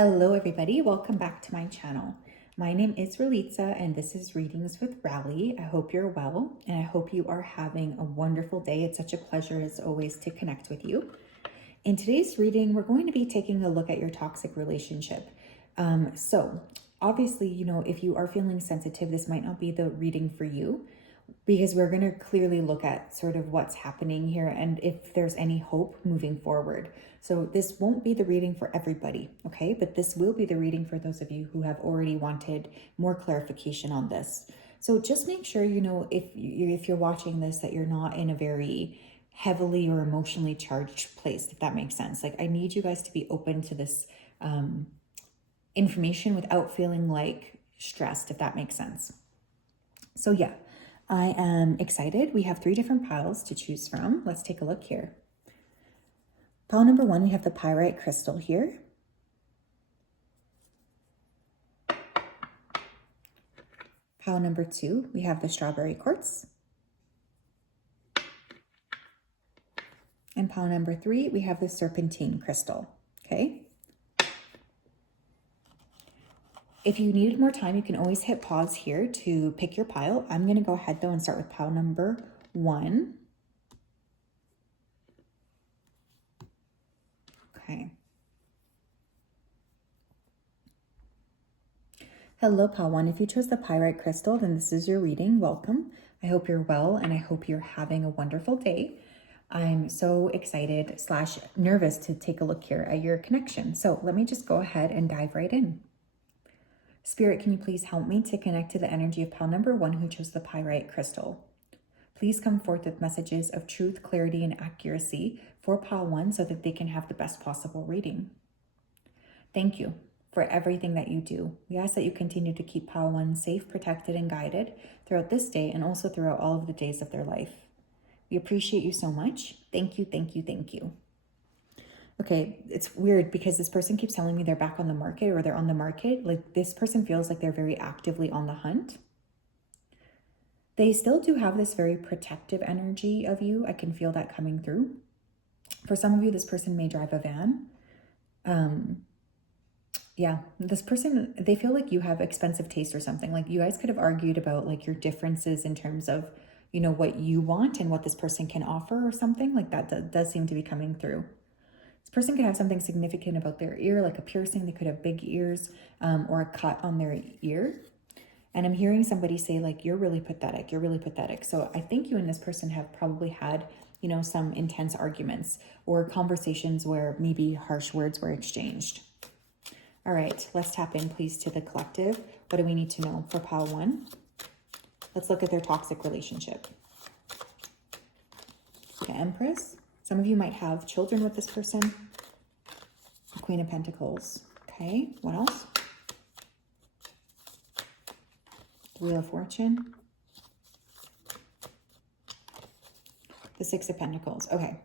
Hello everybody, welcome back to my channel. My name is Ralitza and this is Readings with Rali. I hope you're well and I hope you are having a wonderful day. It's such a pleasure as always to connect with you. In today's reading, we're going to be taking a look at your toxic relationship. So obviously, if you are feeling sensitive, this might not be the reading for you, because we're going to clearly look at sort of what's happening here and if there's any hope moving forward. So this won't be the reading for everybody, okay? But this will be the reading for those of you who have already wanted more clarification on this. So just make sure, if you're watching this, that you're not in a very heavily or emotionally charged place, if that makes sense. Like, I need you guys to be open to this information without feeling like stressed, if that makes sense. So yeah, I am excited. We have 3 different piles to choose from. Let's take a look here. Pile number 1, we have the pyrite crystal here. Pile number 2, we have the strawberry quartz. And pile number 3, we have the serpentine crystal, okay? If you needed more time, you can always hit pause here to pick your pile. I'm going to go ahead though and start with pile number 1. Okay. Hello, pile 1. If you chose the pyrite crystal, then this is your reading. Welcome. I hope you're well and I hope you're having a wonderful day. I'm so excited / nervous to take a look here at your connection. So let me just go ahead and dive right in. Spirit, can you please help me to connect to the energy of pile number 1 who chose the pyrite crystal? Please come forth with messages of truth, clarity, and accuracy for pile 1 so that they can have the best possible reading. Thank you for everything that you do. We ask that you continue to keep pile 1 safe, protected, and guided throughout this day and also throughout all of the days of their life. We appreciate you so much. Thank you, thank you, thank you. Okay, it's weird because this person keeps telling me they're back on the market or they're on the market. Like, this person feels like they're very actively on the hunt. They still do have this very protective energy of you. I can feel that coming through. For some of you, this person may drive a van. Yeah, this person, they feel like you have expensive taste or something. Like, you guys could have argued about like your differences in terms of, what you want and what this person can offer or something like that. Does seem to be coming through. This person could have something significant about their ear, like a piercing. They could have big ears or a cut on their ear. And I'm hearing somebody say like, you're really pathetic. You're really pathetic. So I think you and this person have probably had, some intense arguments or conversations where maybe harsh words were exchanged. All right, let's tap in, please, to the collective. What do we need to know for pile 1? Let's look at their toxic relationship. The Empress. Some of you might have children with this person. The Queen of Pentacles. Okay, what else? The Wheel of Fortune. The Six of Pentacles. Okay.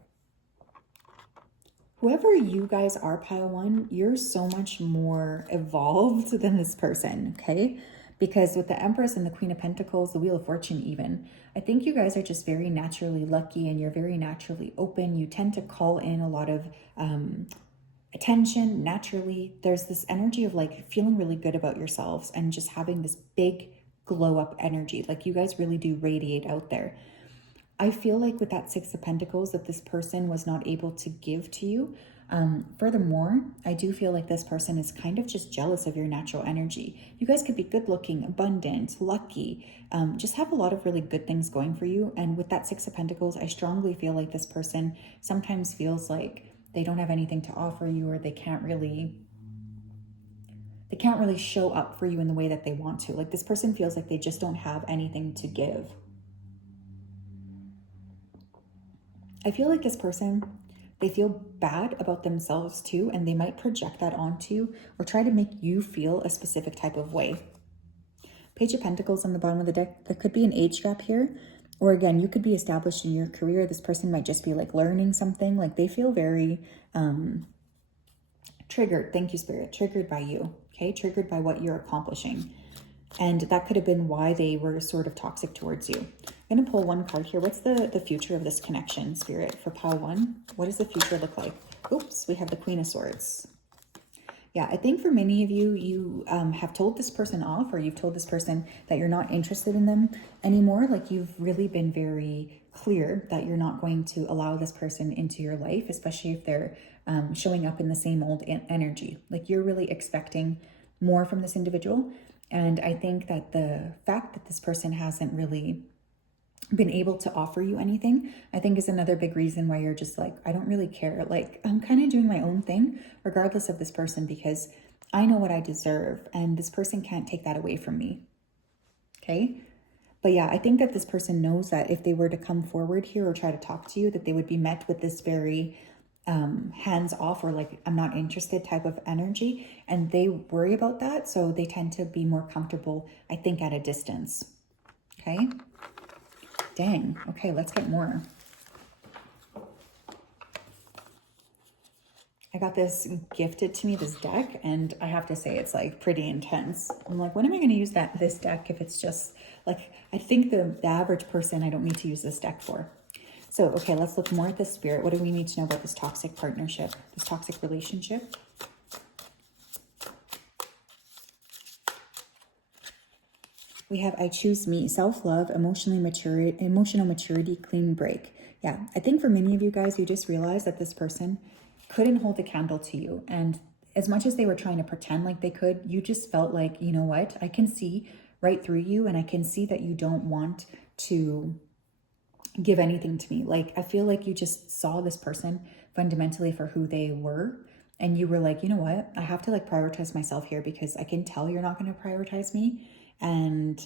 Whoever you guys are, pile 1, you're so much more evolved than this person, okay? Because with the Empress and the Queen of Pentacles, the Wheel of Fortune even, I think you guys are just very naturally lucky and you're very naturally open. You tend to call in a lot of attention naturally. There's this energy of like feeling really good about yourselves and just having this big glow up energy. Like, you guys really do radiate out there. I feel like with that Six of Pentacles that this person was not able to give to you. Furthermore, I do feel like this person is kind of just jealous of your natural energy. You guys could be good looking, abundant, lucky, just have a lot of really good things going for you. And with that Six of Pentacles, I strongly feel like this person sometimes feels like they don't have anything to offer you, or they can't really show up for you in the way that they want to. Like, this person feels like they just don't have anything to give. I feel like this person, they feel bad about themselves too, and they might project that onto you or try to make you feel a specific type of way. Page of Pentacles on the bottom of the deck. There could be an age gap here, or again, you could be established in your career. This person might just be like learning something. Like, they feel very triggered. Thank you, Spirit. Triggered by you, okay? Triggered by what you're accomplishing. And that could have been why they were sort of toxic towards you. I'm going to pull one card here. What's the future of this connection, Spirit, for pile 1? What does the future look like? Oops, we have the Queen of Swords. Yeah, I think for many of you, you have told this person off, or you've told this person that you're not interested in them anymore. Like, you've really been very clear that you're not going to allow this person into your life, especially if they're showing up in the same old energy. Like, you're really expecting more from this individual. And I think that the fact that this person hasn't really been able to offer you anything, I think is another big reason why you're just like, I don't really care. Like, I'm kind of doing my own thing regardless of this person, because I know what I deserve and this person can't take that away from me. Okay. But yeah, I think that this person knows that if they were to come forward here or try to talk to you, that they would be met with this very hands off, or like, I'm not interested type of energy. And they worry about that. So they tend to be more comfortable, I think, at a distance. Okay. Dang. Okay, let's get more. I got this gifted to me, this deck, and I have to say it's like pretty intense. I'm like, when am I going to use this deck if it's just like, I think the average person, I don't need to use this deck for. So, okay, let's look more at the spirit. What do we need to know about this toxic partnership, this toxic relationship? We have I choose me, self-love, emotional maturity, clean break. Yeah, I think for many of you guys, you just realized that this person couldn't hold a candle to you. And as much as they were trying to pretend like they could, you just felt like, you know what, I can see right through you, and I can see that you don't want to give anything to me. Like, I feel like you just saw this person fundamentally for who they were. And you were like, you know what, I have to like prioritize myself here, because I can tell you're not going to prioritize me. And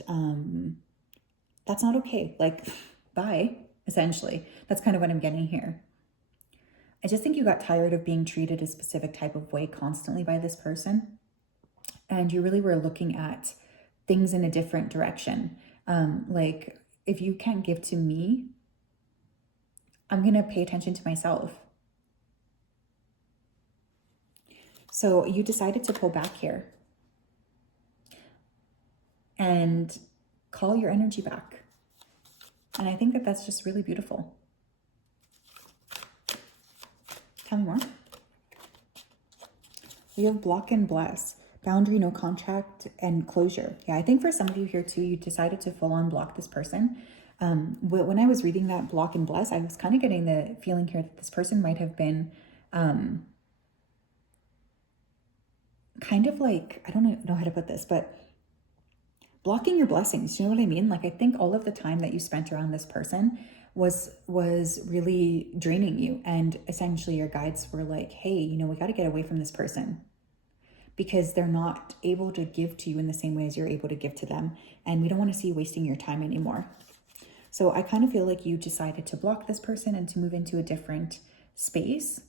that's not okay. Like, bye, essentially. That's kind of what I'm getting here. I just think you got tired of being treated a specific type of way constantly by this person. And you really were looking at things in a different direction. Like, if you can't give to me, I'm going to pay attention to myself. So you decided to pull back here and call your energy back. And I think that that's just really beautiful. Tell me more. We have block and bless, boundary, no contract, and closure. Yeah, I think for some of you here too, you decided to full on block this person. When I was reading that block and bless, I was kind of getting the feeling here that this person might have been kind of like, I don't know how to put this, but blocking your blessings. You know what I mean? Like, I think all of the time that you spent around this person was really draining you. And essentially your guides were like, hey, you know, we got to get away from this person, because they're not able to give to you in the same way as you're able to give to them. And we don't want to see you wasting your time anymore. So I kind of feel like you decided to block this person and to move into a different space.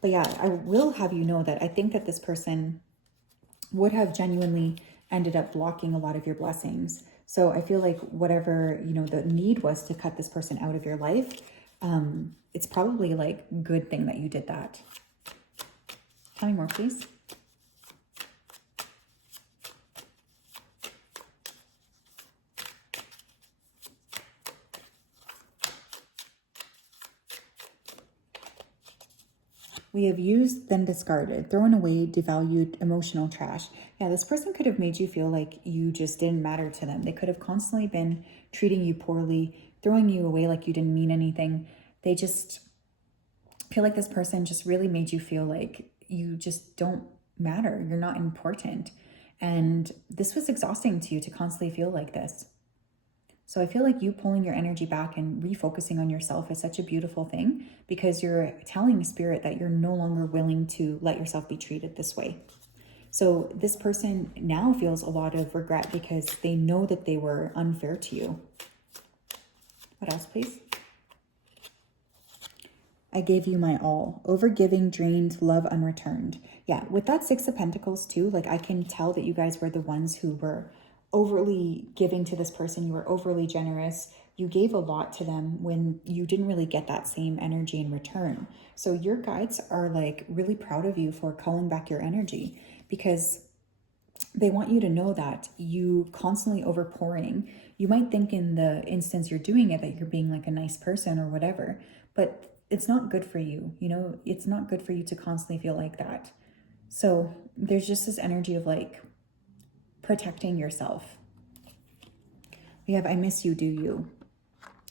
But yeah, I will have you know that I think that this person would have genuinely ended up blocking a lot of your blessings. So I feel like whatever, you know, the need was to cut this person out of your life, it's probably like a good thing that you did that. Tell me more, please. We have used, then discarded, thrown away, devalued, emotional trash. Yeah, this person could have made you feel like you just didn't matter to them. They could have constantly been treating you poorly, throwing you away like you didn't mean anything. They just feel like this person just really made you feel like you just don't matter. You're not important. And this was exhausting to you to constantly feel like this. So I feel like you pulling your energy back and refocusing on yourself is such a beautiful thing, because you're telling spirit that you're no longer willing to let yourself be treated this way. So this person now feels a lot of regret because they know that they were unfair to you. What else, please? I gave you my all. Overgiving, drained, love unreturned. Yeah, with that Six of Pentacles too, like, I can tell that you guys were the ones who were overly giving to this person. You were overly generous. You gave a lot to them when you didn't really get that same energy in return. So your guides are like really proud of you for calling back your energy, because they want you to know that you constantly overpouring. You might think in the instance you're doing it that you're being like a nice person or whatever, but it's not good for you. You know, it's not good for you to constantly feel like that. So there's just this energy of like protecting yourself. We have I miss you, do you?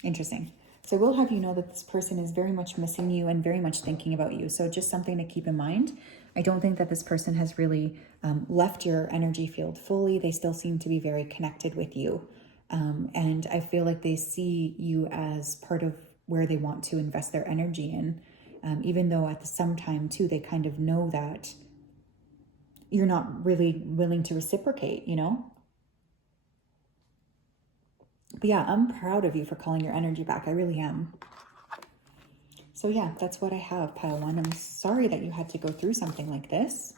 Interesting. So we'll have you know that this person is very much missing you and very much thinking about you. So just something to keep in mind. I don't think that this person has really left your energy field fully. They still seem to be very connected with you. And I feel like they see you as part of where they want to invest their energy in, even though at the same time too, they kind of know that you're not really willing to reciprocate, you know? But yeah, I'm proud of you for calling your energy back. I really am. So yeah, that's what I have, pile one. I'm sorry that you had to go through something like this.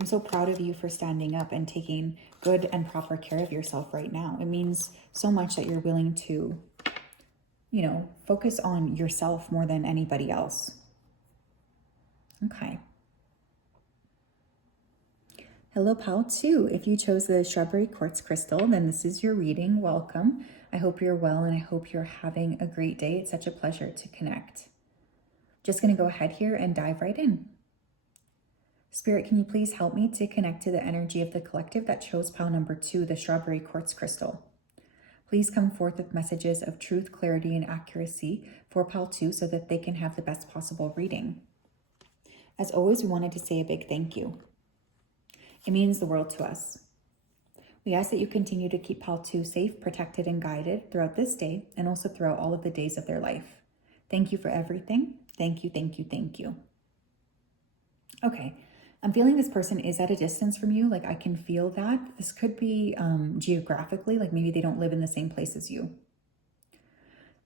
I'm so proud of you for standing up and taking good and proper care of yourself right now. It means so much that you're willing to, you know, focus on yourself more than anybody else. Okay. Hello, pal 2. If you chose the strawberry quartz crystal, then this is your reading. Welcome. I hope you're well and I hope you're having a great day. It's such a pleasure to connect. Just going to go ahead here and dive right in. Spirit, can you please help me to connect to the energy of the collective that chose pile number 2, the strawberry quartz crystal? Please come forth with messages of truth, clarity, and accuracy for pile 2 so that they can have the best possible reading. As always, we wanted to say a big thank you. It means the world to us. We ask that you continue to keep pile 2 safe, protected, and guided throughout this day and also throughout all of the days of their life. Thank you for everything. Thank you, thank you, thank you. Okay, I'm feeling this person is at a distance from you. Like I can feel that. This could be geographically, like maybe they don't live in the same place as you.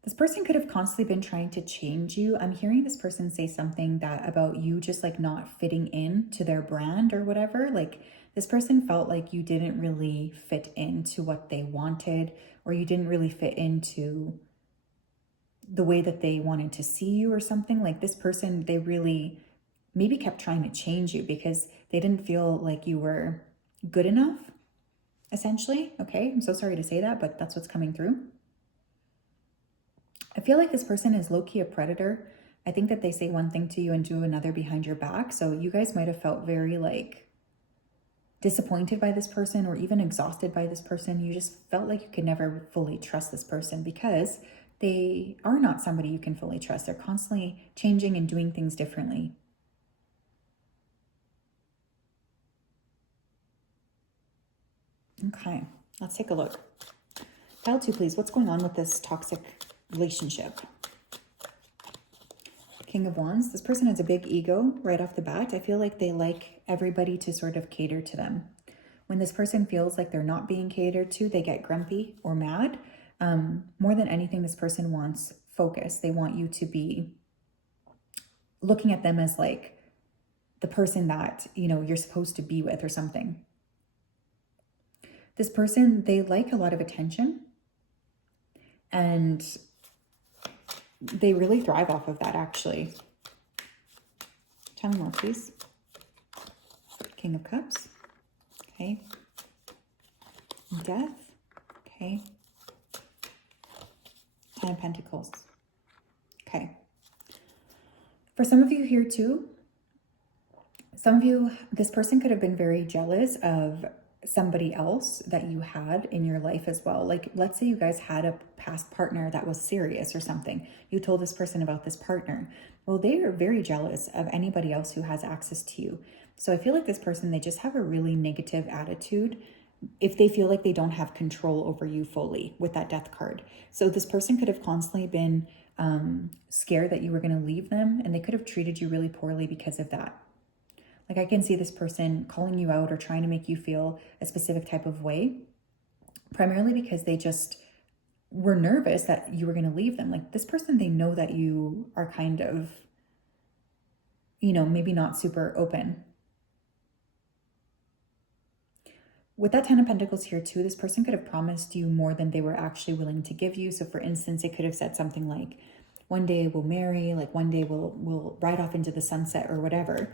This person could have constantly been trying to change you. I'm hearing this person say something that about you just like not fitting in to their brand or whatever. Like this person felt like you didn't really fit into what they wanted, or you didn't really fit into the way that they wanted to see you or something. Like this person, they really maybe kept trying to change you because they didn't feel like you were good enough, essentially. Okay, I'm so sorry to say that, but that's what's coming through. I feel like this person is low-key a predator. I think that they say one thing to you and do another behind your back. So you guys might have felt very like disappointed by this person or even exhausted by this person. You just felt like you could never fully trust this person because they are not somebody you can fully trust. They're constantly changing and doing things differently. Okay, let's take a look. Pile 2, please. What's going on with this toxic relationship? King of Wands. This person has a big ego right off the bat. I feel like they like everybody to sort of cater to them. When this person feels like they're not being catered to, they get grumpy or mad. More than anything, this person wants focus. They want you to be looking at them as like the person that, you know, you're supposed to be with or something. This person, they like a lot of attention and they really thrive off of that, actually. Tell me more, please. King of Cups. Okay. Death. Okay. 10 of Pentacles. Okay. For some of you here too, some of you, this person could have been very jealous of somebody else that you had in your life as well. Like, let's say you guys had a past partner that was serious or something. You told this person about this partner. Well, they are very jealous of anybody else who has access to you. So I feel like this person, they just have a really negative attitude if they feel like they don't have control over you fully with that death card. So this person could have constantly been scared that you were going to leave them, and they could have treated you really poorly because of that. Like I can see this person calling you out or trying to make you feel a specific type of way, primarily because they just were nervous that you were going to leave them. Like this person, they know that you are kind of, you know, maybe not super open. With that 10 of Pentacles here too, this person could have promised you more than they were actually willing to give you. So for instance, it could have said something like, one day we'll marry, like one day we'll ride off into the sunset or whatever.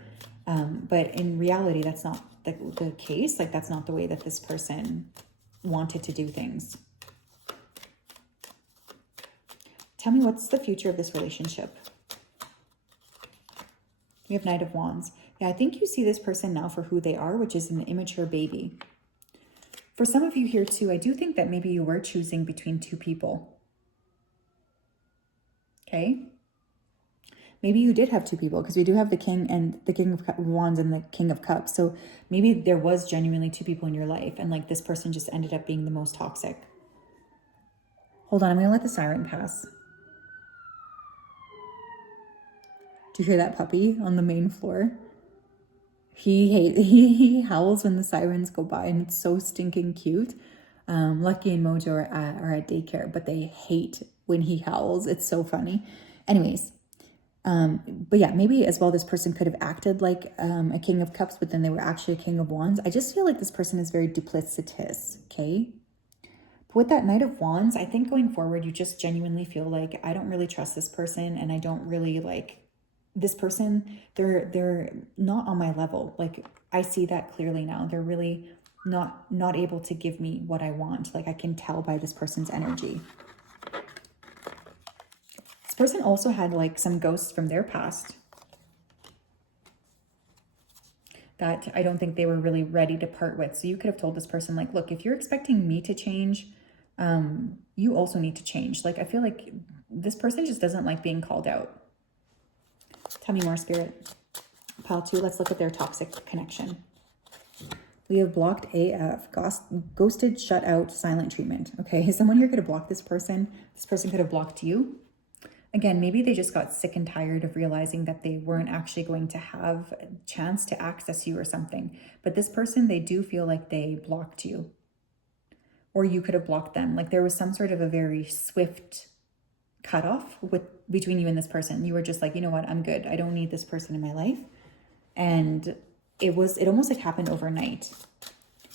But in reality, that's not the case. Like that's not the way that this person wanted to do things. Tell me, what's the future of this relationship? We have Knight of Wands. Yeah, I think you see this person now for who they are, which is an immature baby. For some of you here too, I do think that maybe you were choosing between two people. Okay? Maybe you did have two people, because we do have the King of Wands and the King of Cups. So maybe there was genuinely two people in your life, and like this person just ended up being the most toxic. Hold on, I'm going to let the siren pass. Do you hear that puppy on the main floor? He howls when the sirens go by, and it's so stinking cute. Lucky and Mojo are at daycare, but they hate when he howls. It's so funny. Anyways, but yeah, maybe as well this person could have acted like a King of Cups, but then they were actually a King of Wands. I just feel like this person is very duplicitous, okay? But with that Knight of Wands, I think going forward, you just genuinely feel like, I don't really trust this person, and I don't really like this person. They're not on my level. Like I see that clearly now. They're really not able to give me what I want. Like I can tell by this person's energy. This person also had like some ghosts from their past that I don't think they were really ready to part with. So you could have told this person like, look, if you're expecting me to change, you also need to change. Like I feel like this person just doesn't like being called out. Tell me more, Spirit. Pile 2, let's look at their toxic connection. We have blocked AF, ghosted, shut out, silent treatment. Okay, someone here could have blocked this person. This person could have blocked you. Again, maybe they just got sick and tired of realizing that they weren't actually going to have a chance to access you or something. But this person, they do feel like they blocked you. Or you could have blocked them. Like there was some sort of a very swift cutoff between you and this person. You were just like, you know what, I'm good. I don't need this person in my life. And it almost like happened overnight,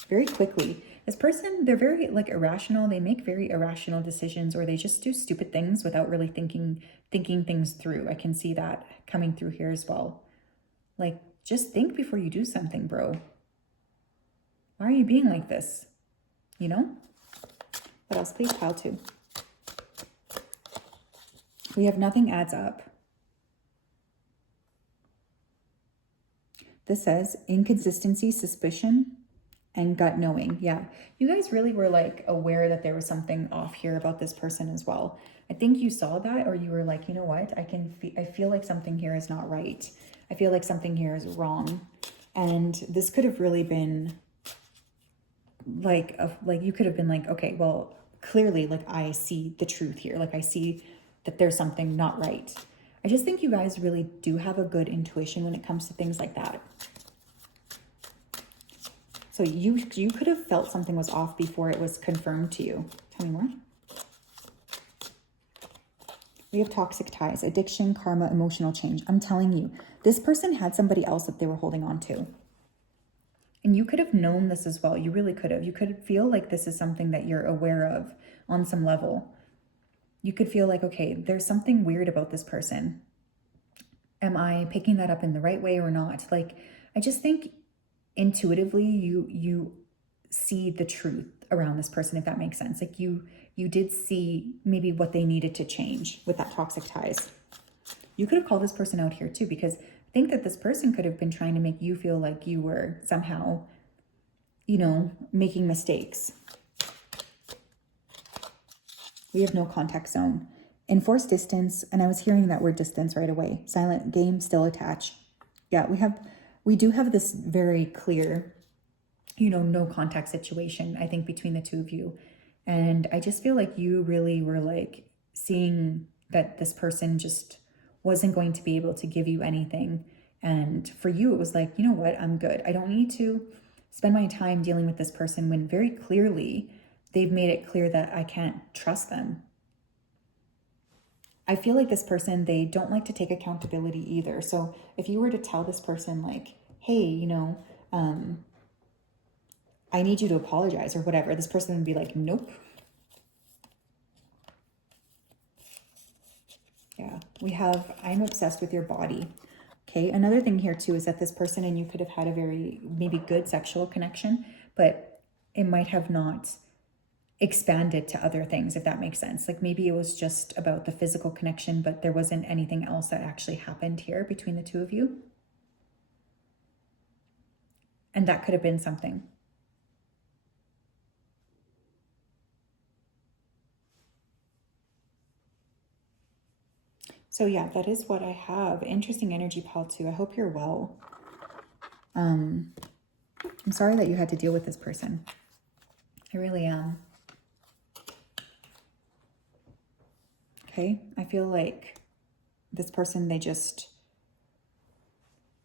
very quickly. This person, they're very like irrational. They make very irrational decisions, or they just do stupid things without really thinking things through. I can see that coming through here as well. Like, just think before you do something, bro. Why are you being like this? You know? What else, please? Pile 2. We have nothing adds up. This says inconsistency, suspicion, and gut knowing. Yeah, you guys really were like aware that there was something off here about this person as well. I think you saw that, or you were like, you know what, I feel like something here is not right. I feel like something here is wrong. And this could have really been like you could have been like, okay, well, clearly, like I see the truth here. Like I see that there's something not right. I just think you guys really do have a good intuition when it comes to things like that. So you could have felt something was off before it was confirmed to you. Tell me more. We have toxic ties, addiction, karma, emotional change. I'm telling you, this person had somebody else that they were holding on to. And you could have known this as well. You really could have. You could feel like this is something that you're aware of on some level. You could feel like, okay, there's something weird about this person. Am I picking that up in the right way or not? Like, I just think intuitively you see the truth around this person, if that makes sense. Like you did see maybe what they needed to change with that toxic ties. You could have called this person out here too, because I think that this person could have been trying to make you feel like you were somehow, you know, making mistakes. We have no contact zone. Enforced distance, and I was hearing that word distance right away. Silent game, still attached. Yeah, we do have this very clear, you know, no contact situation, I think, between the two of you. And I just feel like you really were like seeing that this person just wasn't going to be able to give you anything. And for you, it was like, you know what, I'm good. I don't need to spend my time dealing with this person when very clearly they've made it clear that I can't trust them. I feel like this person, they don't like to take accountability either. So if you were to tell this person like, hey, you know, I need you to apologize or whatever, this person would be like, nope. Yeah. We have, I'm obsessed with your body. Okay, another thing here too is that this person and you could have had a very maybe good sexual connection, but it might have not expanded to other things, if that makes sense. Like maybe it was just about the physical connection, but there wasn't anything else that actually happened here between the two of you. And that could have been something. So yeah, that is what I have. Interesting energy, pile too. I hope you're well. I'm sorry that you had to deal with this person. I really am. Okay, I feel like this person, they just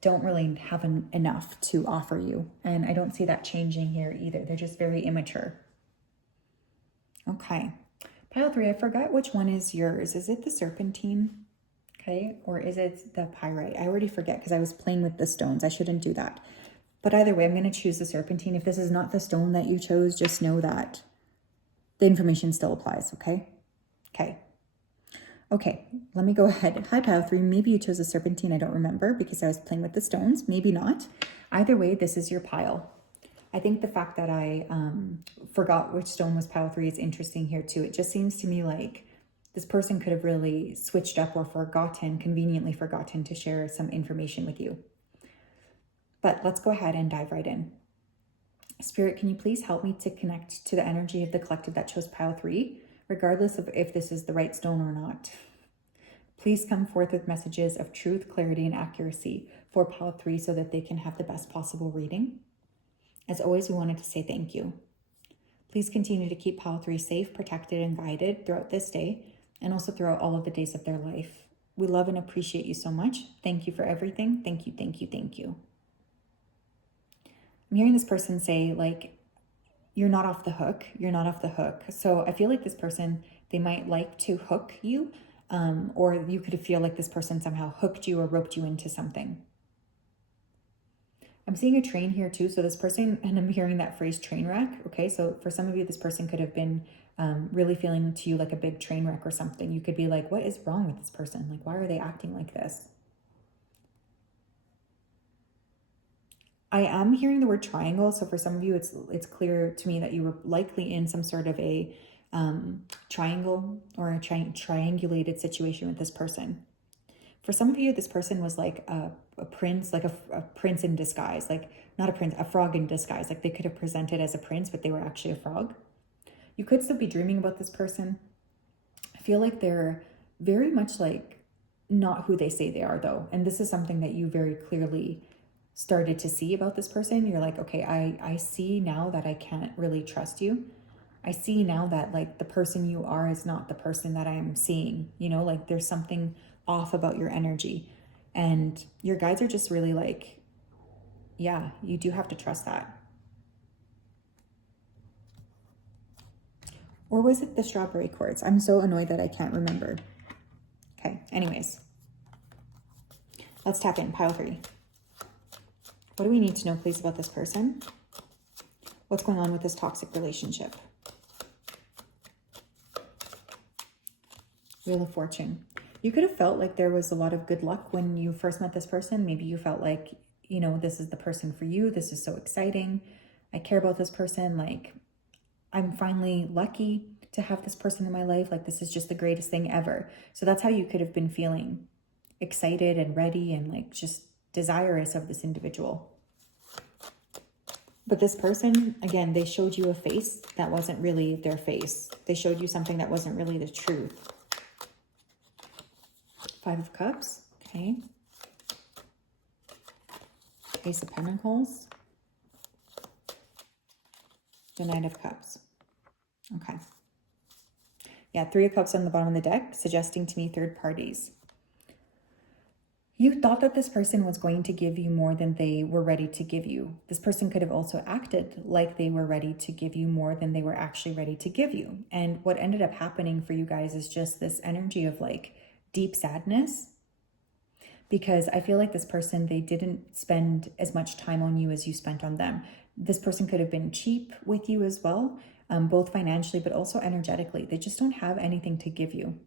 don't really have enough to offer you. And I don't see that changing here either. They're just very immature. Okay, pile 3, I forgot which one is yours. Is it the serpentine? Okay, or is it the pyrite? I already forget because I was playing with the stones. I shouldn't do that. But either way, I'm going to choose the serpentine. If this is not the stone that you chose, just know that the information still applies, okay? Okay. Okay, let me go ahead. Hi, pile 3. Maybe you chose a serpentine. I don't remember because I was playing with the stones. Maybe not. Either way, this is your pile. I think the fact that I forgot which stone was pile 3 is interesting here too. It just seems to me like this person could have really switched up or conveniently forgotten to share some information with you. But let's go ahead and dive right in. Spirit, can you please help me to connect to the energy of the collective that chose pile 3, regardless of if this is the right stone or not? Please come forth with messages of truth, clarity, and accuracy for pile 3 so that they can have the best possible reading. As always, we wanted to say thank you. Please continue to keep pile 3 safe, protected, and guided throughout this day, and also throughout all of the days of their life. We love and appreciate you so much. Thank you for everything. Thank you, thank you, thank you. I'm hearing this person say, like, you're not off the hook. You're not off the hook. So I feel like this person, they might like to hook you, or you could feel like this person somehow hooked you or roped you into something. I'm seeing a train here too. So this person, and I'm hearing that phrase train wreck. Okay, so for some of you, this person could have been really feeling to you like a big train wreck or something. You could be like, what is wrong with this person? Like, why are they acting like this? I am hearing the word triangle. So for some of you, it's clear to me that you were likely in some sort of a triangle or a triangulated situation with this person. For some of you, this person was like a prince, like a prince in disguise, like not a prince, a frog in disguise. Like they could have presented as a prince, but they were actually a frog. You could still be dreaming about this person. I feel like they're very much like not who they say they are though. And this is something that you very clearly started to see about this person. You're like, okay, I see now that I can't really trust you. I see now that like the person you are is not the person that I'm seeing, you know, like there's something off about your energy, and your guides are just really like, yeah, you do have to trust that. Or was it the strawberry quartz? I'm so annoyed that I can't remember. Okay, anyways, let's tap in pile 3. What do we need to know, please, about this person? What's going on with this toxic relationship? Wheel of Fortune. You could have felt like there was a lot of good luck when you first met this person. Maybe you felt like, you know, this is the person for you. This is so exciting. I care about this person. Like, I'm finally lucky to have this person in my life. Like, this is just the greatest thing ever. So that's how you could have been feeling, excited and ready and like just desirous of this individual. But this person, again, they showed you a face that wasn't really their face. They showed you something that wasn't really the truth. 5 of Cups, okay. Ace of Pentacles. The Knight of Cups. Okay. Yeah, 3 of Cups on the bottom of the deck, suggesting to me third parties. You thought that this person was going to give you more than they were ready to give you. This person could have also acted like they were ready to give you more than they were actually ready to give you. And what ended up happening for you guys is just this energy of like deep sadness. Because I feel like this person, they didn't spend as much time on you as you spent on them. This person could have been cheap with you as well, both financially, but also energetically. They just don't have anything to give you.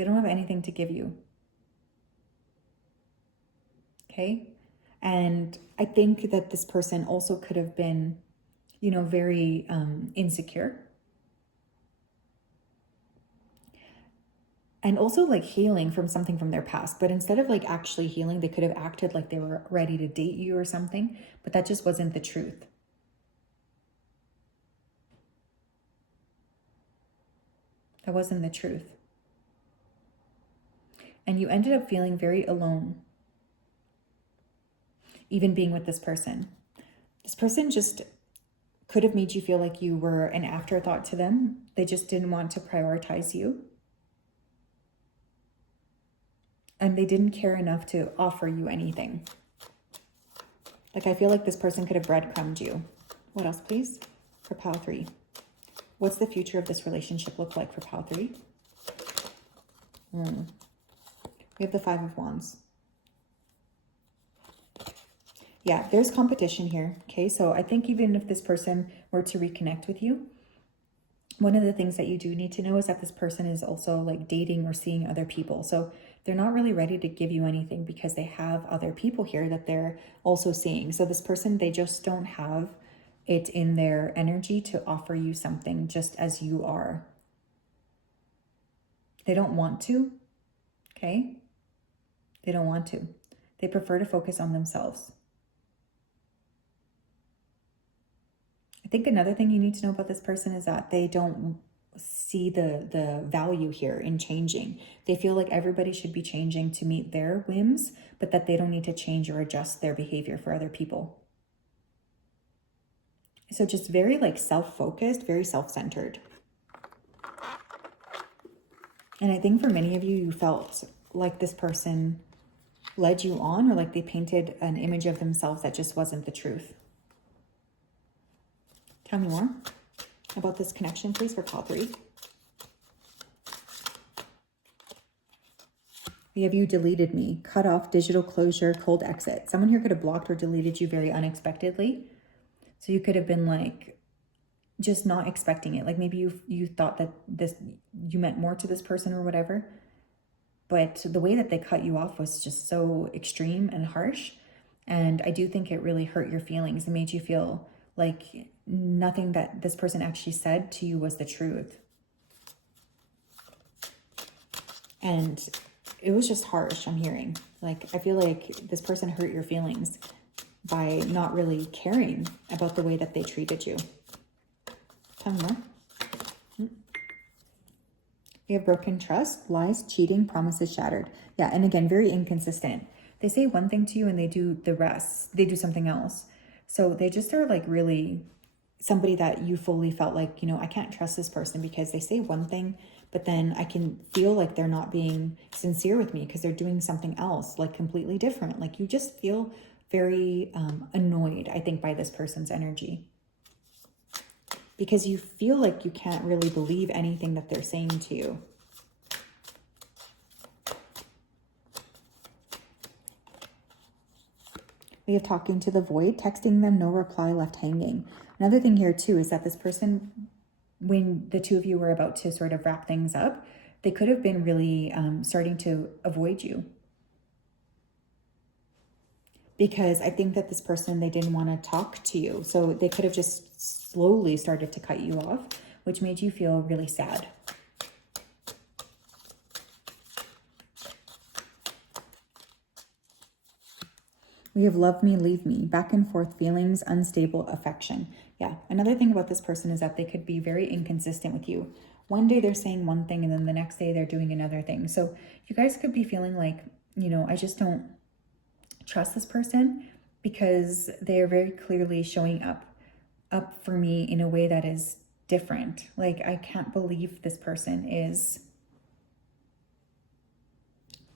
They don't have anything to give you. Okay? And I think that this person also could have been, you know, very insecure. And also like healing from something from their past. But instead of like actually healing, they could have acted like they were ready to date you or something. But that just wasn't the truth. That wasn't the truth. And you ended up feeling very alone, even being with this person. This person just could have made you feel like you were an afterthought to them. They just didn't want to prioritize you. And they didn't care enough to offer you anything. Like, I feel like this person could have breadcrumbed you. What else, please? For pile 3. What's the future of this relationship look like for pile 3? We have the 5 of Wands. Yeah, there's competition here. Okay, so I think even if this person were to reconnect with you, one of the things that you do need to know is that this person is also like dating or seeing other people. So they're not really ready to give you anything because they have other people here that they're also seeing. So this person, they just don't have it in their energy to offer you something just as you are. They don't want to, okay? They don't want to. They prefer to focus on themselves. I think another thing you need to know about this person is that they don't see the value here in changing. They feel like everybody should be changing to meet their whims, but that they don't need to change or adjust their behavior for other people. So just very like self-focused, very self-centered. And I think for many of you, you felt like this person led you on, or like they painted an image of themselves that just wasn't the truth. Tell me more about this connection, please, for pile 3. We have you deleted me, cut off, digital closure, cold exit. Someone here could have blocked or deleted you very unexpectedly. So you could have been like, just not expecting it. Like maybe you thought that you meant more to this person or whatever. But the way that they cut you off was just so extreme and harsh. And I do think it really hurt your feelings. It made you feel like nothing that this person actually said to you was the truth. And it was just harsh, I'm hearing. Like, I feel like this person hurt your feelings by not really caring about the way that they treated you. Tell me more. We have broken trust, lies, cheating, promises shattered. Yeah, and again, very inconsistent. They say one thing to you and they do the rest. They do something else. So they just are like really somebody that you fully felt like, you know, I can't trust this person because they say one thing, but then I can feel like they're not being sincere with me because they're doing something else, like completely different. Like you just feel very annoyed, I think, by this person's energy. Because you feel like you can't really believe anything that they're saying to you. We have talking to the void, texting them, no reply, left hanging. Another thing here too is that this person, when the two of you were about to sort of wrap things up, they could have been really starting to avoid you. Because I think that this person, they didn't want to talk to you. So they could have just slowly started to cut you off, which made you feel really sad. We have love me, leave me, back and forth feelings, unstable affection. Yeah, another thing about this person is that they could be very inconsistent with you. One day they're saying one thing and then the next day they're doing another thing. So you guys could be feeling like, you know, I just don't trust this person because they are very clearly showing up for me in a way that is different. Like, I can't believe this person is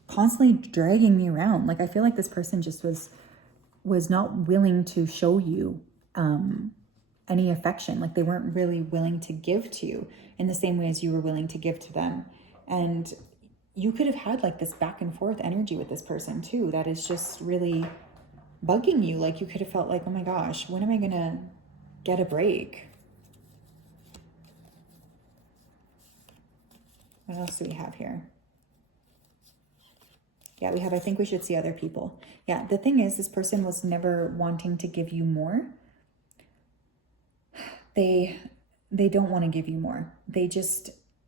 constantly dragging me around. Like, I feel like this person just was not willing to show you any affection. Like, they weren't really willing to give to you in the same way as you were willing to give to them. And you could have had like this back and forth energy with this person too that is just really bugging you. Like, you could have felt like, oh my gosh, when am I gonna get a break? What else do we have here? Yeah, we have, I think we should see other people. Yeah, the thing is, this person was never wanting to give you more. They don't want to give you more. They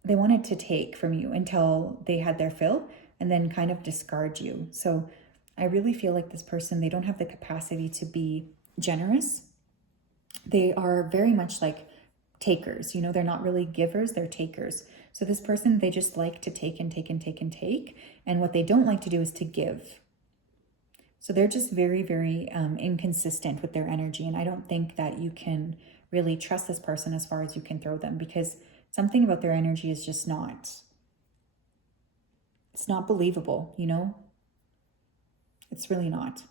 wanted to take from you until they had their fill and then kind of discard you. So I really feel like this person, they don't have the capacity to be generous. They are very much like takers, you know, they're not really givers, they're takers. So this person, they just like to take and take and take and take. And what they don't like to do is to give. So they're just very, very inconsistent with their energy. And I don't think that you can really trust this person as far as you can throw them, because something about their energy is just not, it's not believable, you know? It's really not.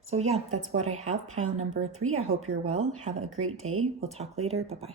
So yeah, that's what I have. Pile number 3. I hope you're well. Have a great day. We'll talk later. Bye-bye.